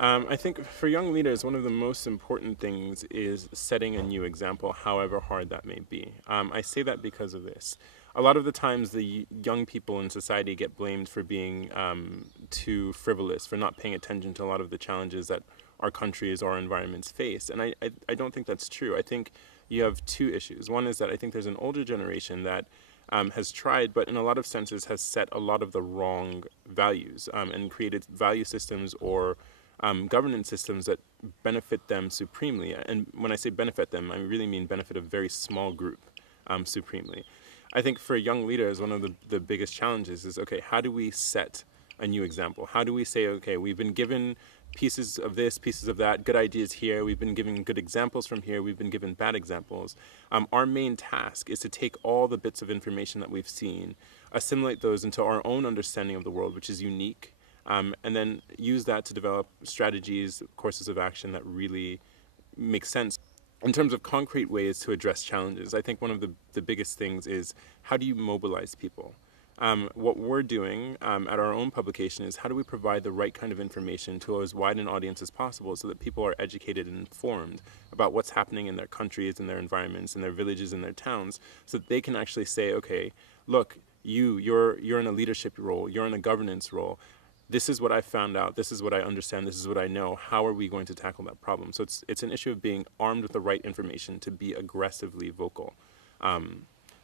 I think for young leaders, one of the most important things is setting a new example, however hard that may be. I say that because of this. A lot of the times, the young people in society get blamed for being too frivolous, for not paying attention to a lot of the challenges that our countries or our environments face. And I don't think that's true. I think you have two issues. One is that I think there's an older generation that has tried, but in a lot of senses has set a lot of the wrong values and created value systems or governance systems that benefit them supremely. And when I say benefit them, I really mean benefit a very small group supremely. I think for young leaders, one of the biggest challenges is, okay, how do we set a new example? How do we say, okay, we've been given pieces of this, pieces of that, good ideas here, we've been given good examples from here, we've been given bad examples. Our main task is to take all the bits of information that we've seen, assimilate those into our own understanding of the world, which is unique, and then use that to develop strategies, courses of action that really make sense. In terms of concrete ways to address challenges, I think one of the biggest things is how do you mobilize people? What we're doing at our own publication is how do we provide the right kind of information to as wide an audience as possible so that people are educated and informed about what's happening in their countries, in their environments, in their villages, in their towns, so that they can actually say, okay, look, you're in a leadership role, you're in a governance role. This is what I found out, this is what I understand, this is what I know. How are we going to tackle that problem? So it's an issue of being armed with the right information to be aggressively vocal.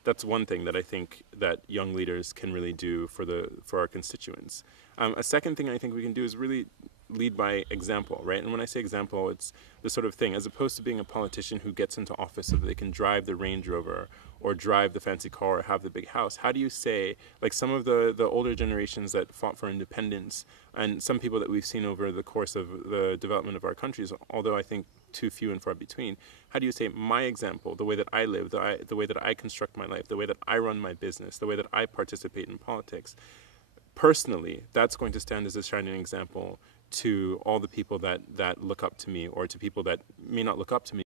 That's one thing that I think that young leaders can really do for our constituents. A second thing I think we can do is really lead by example, right? And when I say example, it's the sort of thing, as opposed to being a politician who gets into office so that they can drive the Range Rover or drive the fancy car or have the big house. How do you say, like some of the older generations that fought for independence and some people that we've seen over the course of the development of our countries, although I think too few and far between, how do you say my example, the way that I live, the way that I construct my life, the way that I run my business, the way that I participate in politics, personally, that's going to stand as a shining example to all the people that look up to me or to people that may not look up to me.